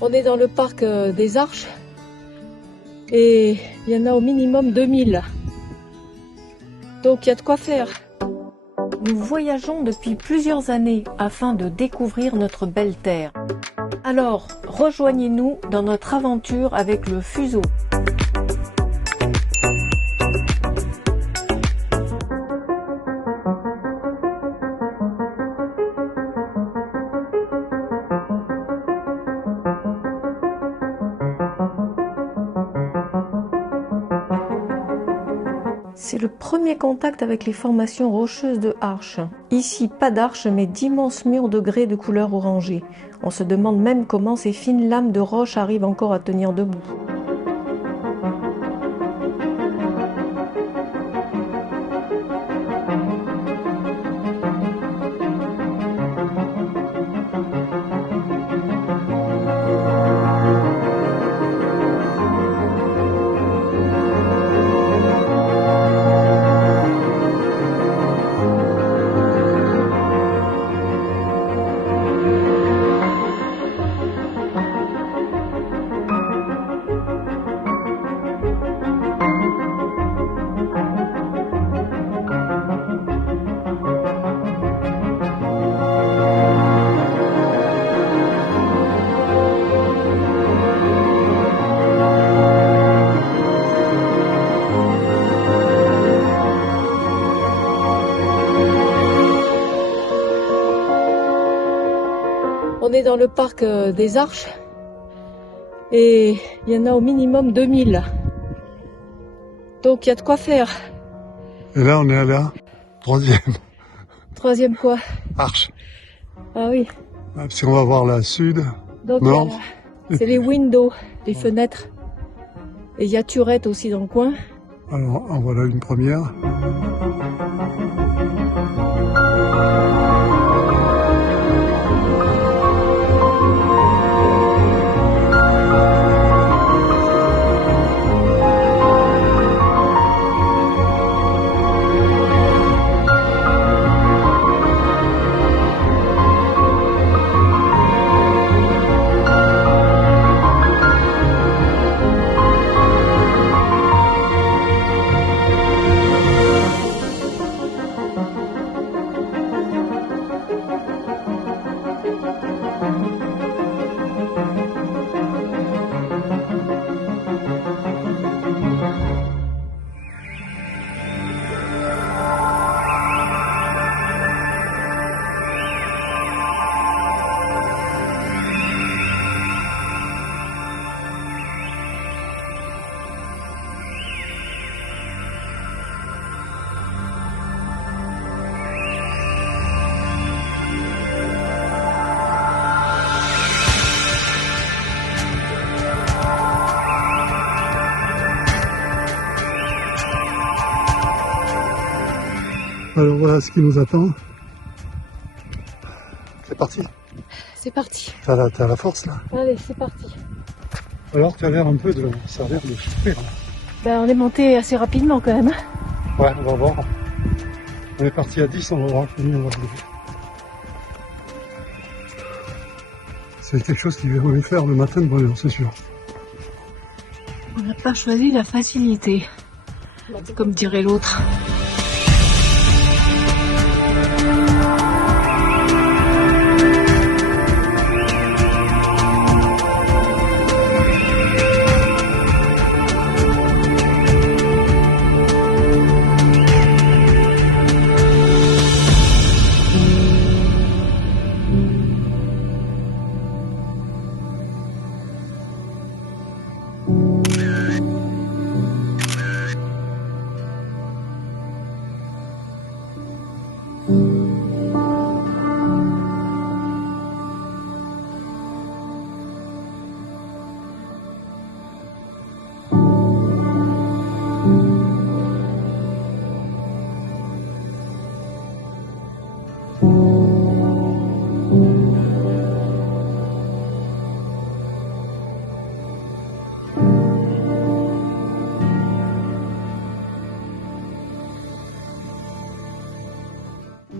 On est dans le parc des Arches et il y en a au minimum 2000. Donc il y a de quoi faire. Nous voyageons depuis plusieurs années afin de découvrir notre belle terre. Alors, rejoignez-nous dans notre aventure avec le Fuseau. C'est le premier contact avec les formations rocheuses de Arches. Ici, pas d'arches, mais d'immenses murs de grès de couleur orangée. On se demande même comment ces fines lames de roche arrivent encore à tenir debout. On est dans le parc des Arches et il y en a au minimum 2000. Donc il y a de quoi faire. Et là, on est à la troisième Troisième quoi? arche. Ah oui. Parce qu'on va voir la sud, Donc nord. c'est les windows, les fenêtres. Et il y a Turette aussi dans le coin. Alors, en voilà une première. Alors voilà ce qui nous attend. C'est parti. C'est parti. T'as la force là. Allez, c'est parti. Alors tu as l'air un peu de... Ça a l'air de souffrir. Ben, on est monté assez rapidement quand même. Ouais, on va voir. On est parti à 10, on va voir fini, on va lever. C'est quelque chose qu'il va faire le matin de bonheur, c'est sûr. On n'a pas choisi la facilité, comme dirait l'autre.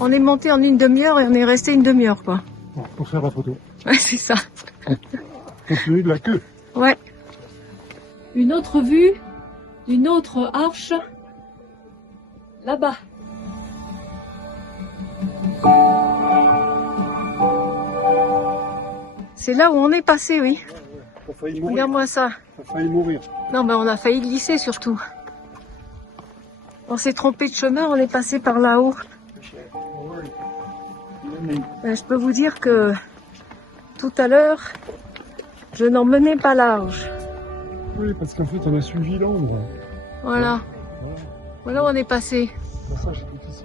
On est monté en une demi-heure et on est resté une demi-heure, quoi. Bon, pour faire la photo. Ouais, c'est ça. compte tenu de la queue. Ouais. Une autre vue d'une autre arche là-bas. C'est là où on est passé, oui. T'as failli mourir. Regarde-moi ça. T'as failli mourir. Non, mais on a failli glisser surtout. On s'est trompé de chemin, on est passé par là-haut. Ben, je peux vous dire que tout à l'heure, je n'en menais pas large. Oui, parce qu'en fait, on a suivi l'ombre. Voilà. Voilà où on est passé. Ça, je suis ici.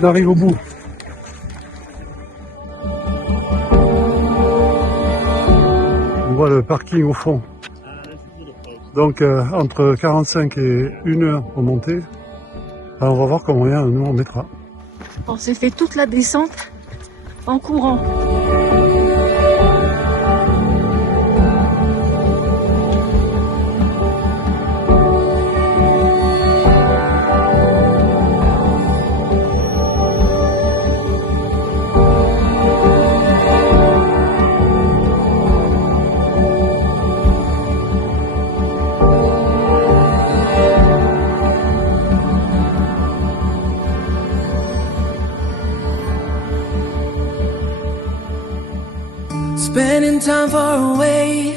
On arrive au bout. On voit le parking au fond. Donc entre 45 et 1 heure pour monter. Alors, on va voir combien nous on mettra. On s'est fait toute la descente en courant. Spending time far away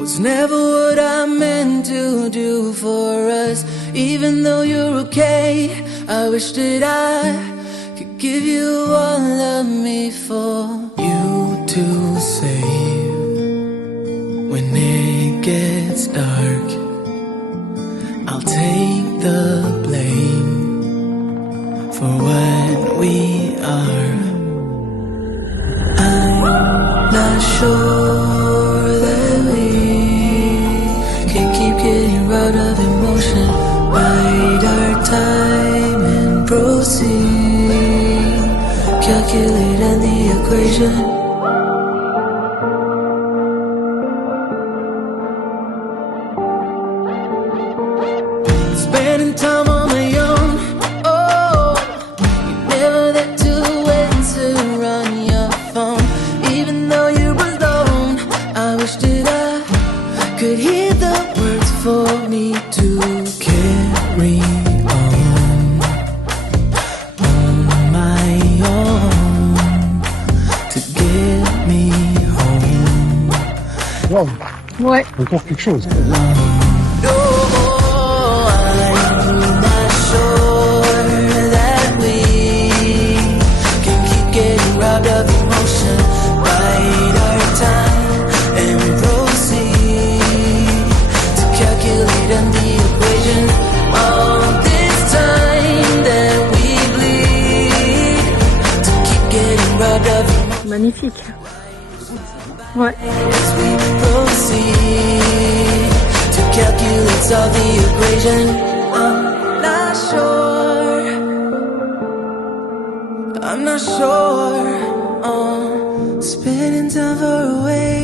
was never what I meant to do for us. Even though you're okay, I wish that I could give you all of me for you to save. When it gets dark, I'll take the blame for what we are. Not sure that we can keep getting out of emotion. Bide our time and proceed. Calculate in the equation. Spending time on my own. Oh, you never there to answer on your phone. Even though you're alone, I wish that I could hear the words for me to carry on my own, to get me home. Wow, Ouais. encore quelque chose. No, I'm not sure that we can keep getting robbed of emotion. Bide our time and proceed to calculate on the equation. All this time that we bleed to keep getting robbed of emotion. Magnifique. Ouais. As we proceed to calculate, solve the equation. I'm not sure. Spending time far away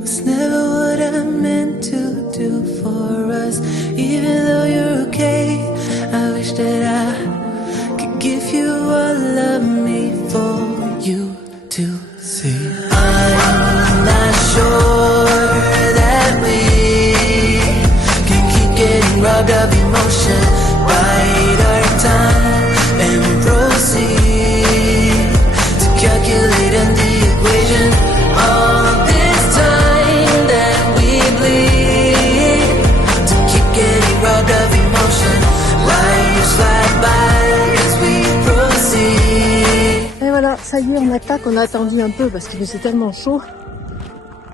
was never what I meant to do for us. Even though you're okay, I wish that I could give you all of me for you to see. I'm not sure that we can keep getting robbed of emotion. Bide our time and proceed to calculate in the equation. All this time that we bleed to keep getting robbed of emotion. Lives fly by as we proceed. Et voilà, ça y est, on attaque. On a attendu un peu parce qu'il faisait tellement chaud.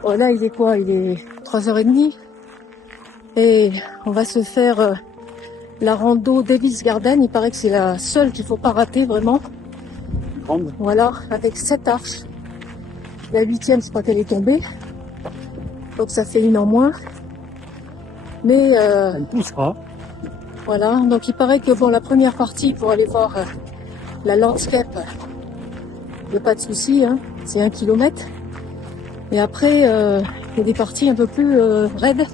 Bon, là, il est quoi? Il est 3h30. Et on va se faire la rando Davis Garden. Il paraît que c'est la seule qu'il faut pas rater vraiment. Grande. Voilà, avec 7 arches. La 8e, je crois qu'elle est tombée. Donc ça fait une en moins. Mais Elle poussera. voilà, donc il paraît que bon, la première partie pour aller voir la landscape, il n'y a pas de souci, hein, c'est 1 kilomètre. Et après, il y a des parties un peu plus raides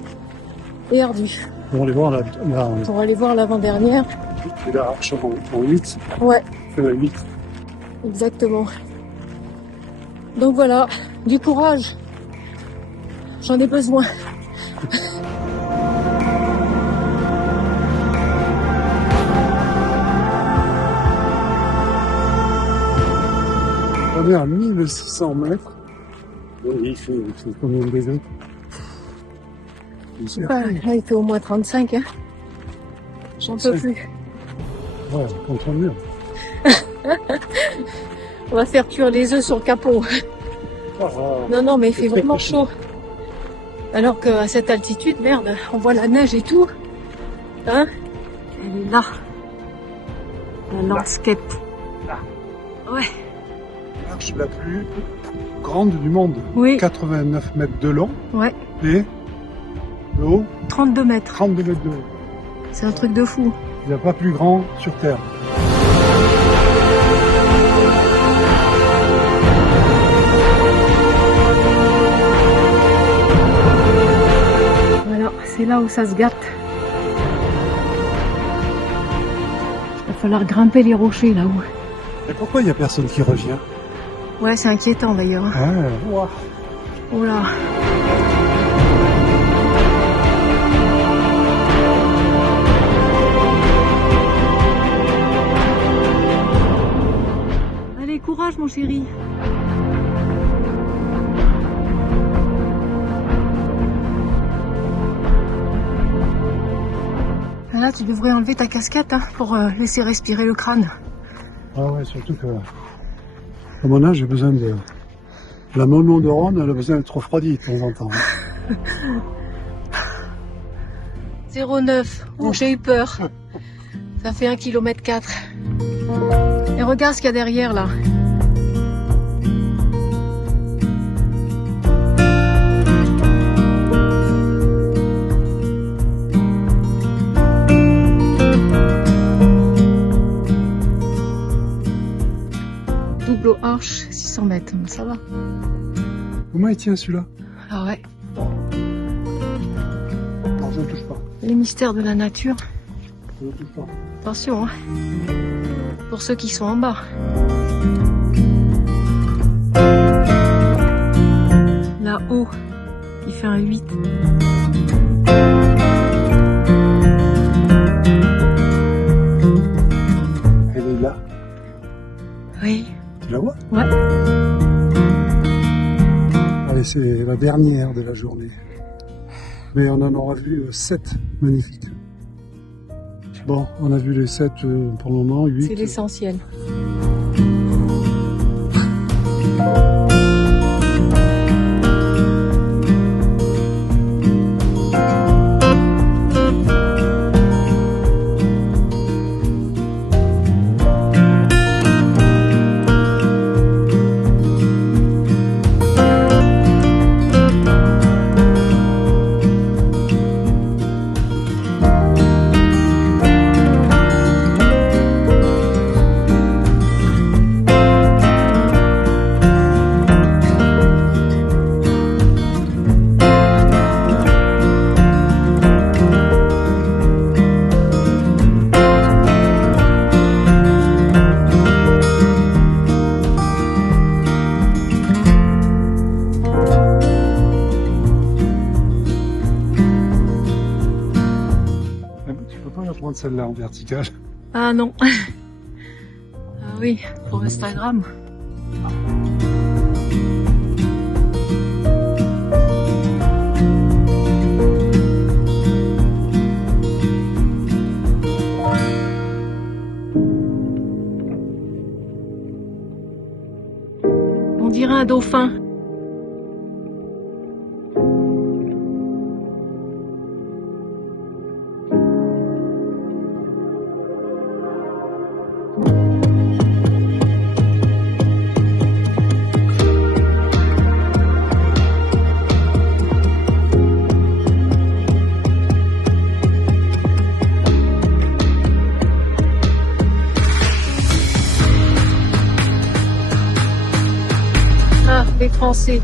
et ardues. Pour aller voir Pour aller voir l'avant-dernière. la arche en 8. Ouais, C'est la 8. Exactement. Donc voilà, du courage. J'en ai besoin. On est à 1600 mètres. Il fait combien de degrés? Je sais pas, là il fait au moins 35, hein. J'en peux plus. Ouais, contre le mur. On va faire cuire les œufs sur le capot. Non, mais il fait vraiment chaud. Alors qu'à cette altitude, merde, on voit la neige et tout. Hein? Elle est là. La landscape. Là. Ouais. L'arche la plus grande du monde. Oui. 89 mètres de long. Ouais. Et de haut, 32 mètres. 32 mètres de haut. C'est un truc de fou. Il n'y a pas plus grand sur Terre. Voilà, c'est là où ça se gâte. Il va falloir grimper les rochers là-haut. Et pourquoi il n'y a personne qui revient? Ouais, c'est inquiétant d'ailleurs. Ah, wow. Oh là. Allez, courage mon chéri. Là, tu devrais enlever ta casquette hein, pour laisser respirer le crâne. Ah ouais, surtout que à mon âge, j'ai besoin de... La maman de Ron, elle a besoin d'être refroidie de temps en temps. 0,9. Oh, j'ai eu peur. Ça fait 1,4 km. Et regarde ce qu'il y a derrière là. Double arche, 600 mètres, ça va. Comment il tient celui-là? Ah ouais. Non, je ne touche pas. Les mystères de la nature. Je ne touche pas. Attention, hein. Pour ceux qui sont en bas. Là-haut, il fait un 8. Elle est là. Oui. Tu la vois? Ouais. Allez, c'est la dernière de la journée. Mais on en aura vu 7 magnifiques. Bon, on a vu les 7 pour le moment, 8. C'est l'essentiel. Prendre celle-là en verticale. Ah non. Ah oui, pour Instagram. On dirait un dauphin. Ah, les Français.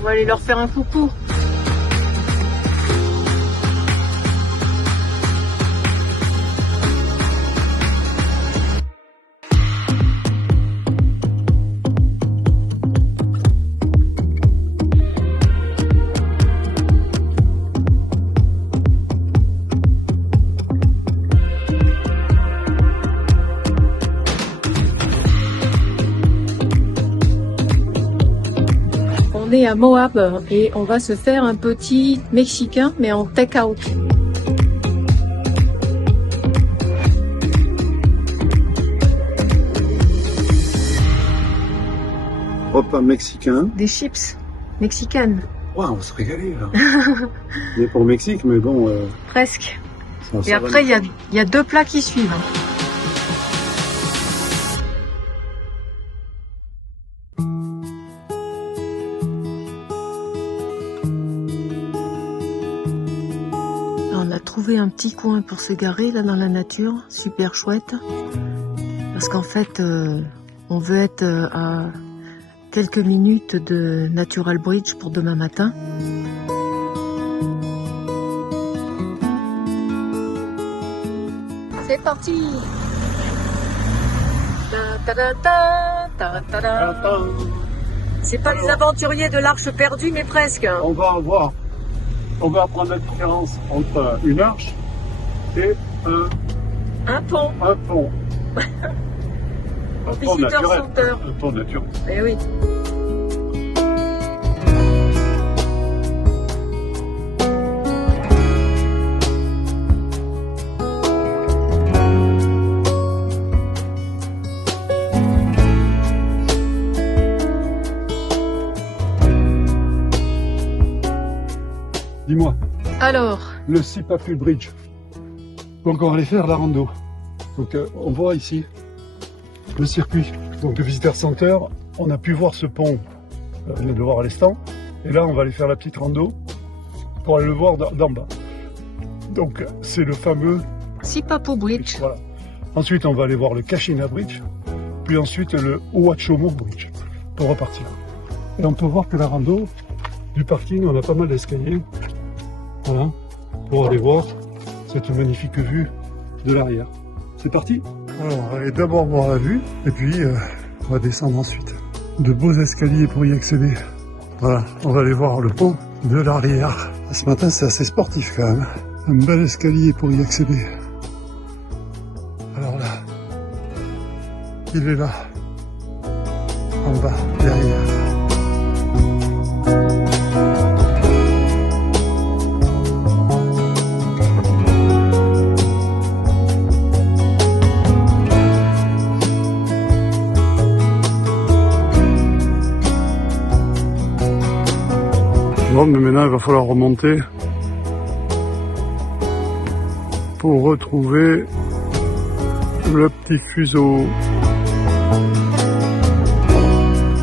On va aller leur faire un coucou. est à Moab et on va se faire un petit mexicain mais en take-out. Repas mexicain. Des chips mexicaines. Waouh, on va se régaler là. On est pour le Mexique, mais bon. Presque. Ça Et après, il y a 2 plats qui suivent. On a trouvé un petit coin pour se garer là dans la nature, super chouette. Parce qu'en fait, on veut être à quelques minutes de Natural Bridge pour demain matin. C'est parti. C'est pas les aventuriers de l'Arche perdue, mais presque. On va apprendre la différence entre une arche et Un pont. un pont. Un pont naturel. Senteur. Un pont naturel. Eh oui. Dis-moi, Alors, le Sipapul Bridge. Donc on va aller faire la rando. Donc on voit ici le circuit. Donc le Visitor Center, on a pu voir ce pont, on vient de le voir à l'instant. Et là on va aller faire la petite rando pour aller le voir d'en bas. Donc c'est le fameux Sipapul Bridge. Voilà. Ensuite on va aller voir le Kashina Bridge. Puis ensuite le Uachomo Bridge pour repartir. Et on peut voir que la rando du parking, on a pas mal d'escaliers. Voilà, pour aller voir cette magnifique vue de l'arrière. C'est parti. Alors, on va aller d'abord voir la vue, et puis on va descendre ensuite. De beaux escaliers pour y accéder. Voilà, on va aller voir le pont de l'arrière. Ce matin, c'est assez sportif quand même. Un bel escalier pour y accéder. Alors là, il est là, en bas, derrière. Bon, mais maintenant il va falloir remonter pour retrouver le petit fuseau.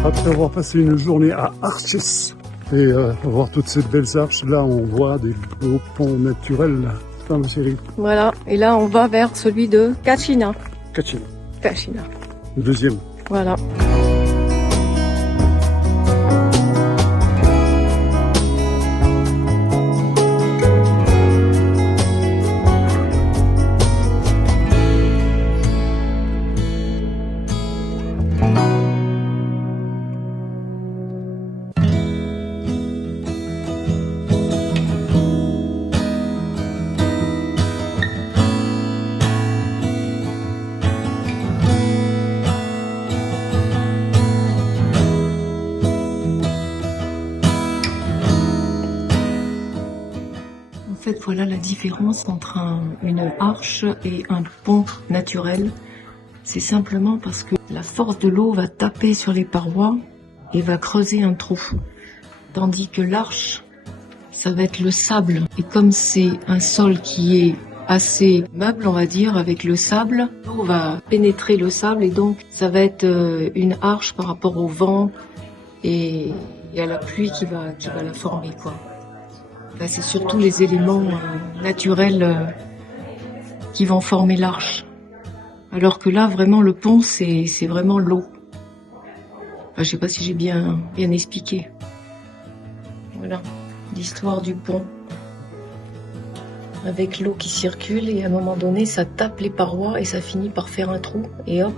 Après avoir passé une journée à Arches et voir toutes ces belles arches, là on voit des beaux ponts naturels dans le série. Voilà, et là on va vers celui de Kachina. Kachina, le deuxième. Voilà. En fait, voilà la différence entre une arche et un pont naturel. C'est simplement parce que la force de l'eau va taper sur les parois et va creuser un trou. Tandis que l'arche, ça va être le sable. Et comme c'est un sol qui est assez meuble, on va dire, avec le sable, l'eau va pénétrer le sable et donc ça va être une arche par rapport au vent et à la pluie qui va la former, quoi. Là, c'est surtout les éléments naturels qui vont former l'arche. Alors que là, vraiment, le pont, c'est vraiment l'eau. Enfin, je sais pas si j'ai bien expliqué. Voilà, l'histoire du pont. Avec l'eau qui circule et à un moment donné, ça tape les parois et ça finit par faire un trou. Et hop.